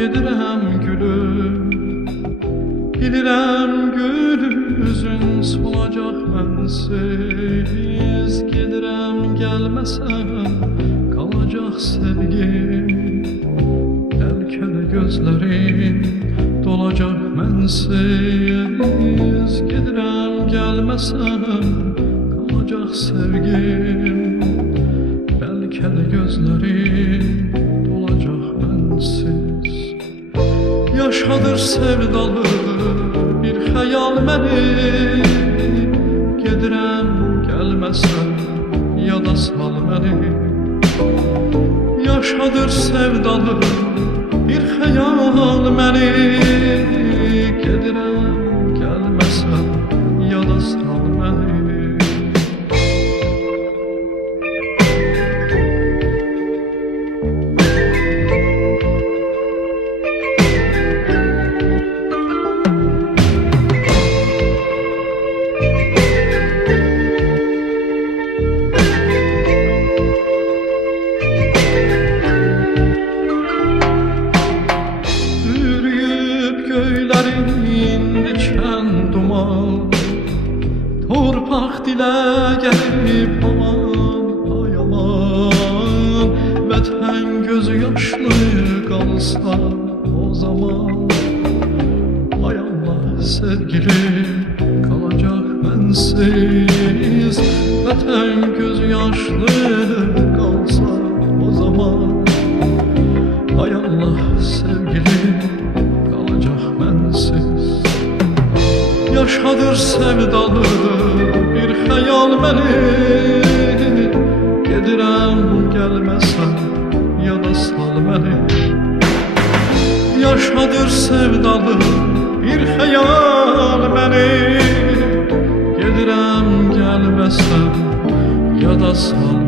gedirəm gülüm, bilirəm gül üzün solacaq mənsiz. Gedirəm gəlməsən qalacaq sevgim, bəlkə də gözlərin dolacaq mənsiz. Gedirəm gəlməsən qalacaq sevgim, bəlkə də gözlərin dolacaq mənsiz. Yaşadır sevdalı bir xəyal məni, gedirəm gəlməsən yada sal məni. Yaşadır sevdalı bir xəyal məni, gedirəm gəlməsən yada sal məni. Diken duman, torpaq dilə gəlib aman, ay aman. Vətən gözü yaşlı qalsa o zaman, ay Allah sevgili qalacaq mənsiz. Vətən gözü yaşlı qalsa o zaman, ay Allah sevgili qalacaq mənsiz. Yaşadır sevdalı bir xəyal məni, gedirəm gəlməsən yada sal məni. Yaşadır sevdalı bir xəyal məni, gedirəm gəlməsən yada sal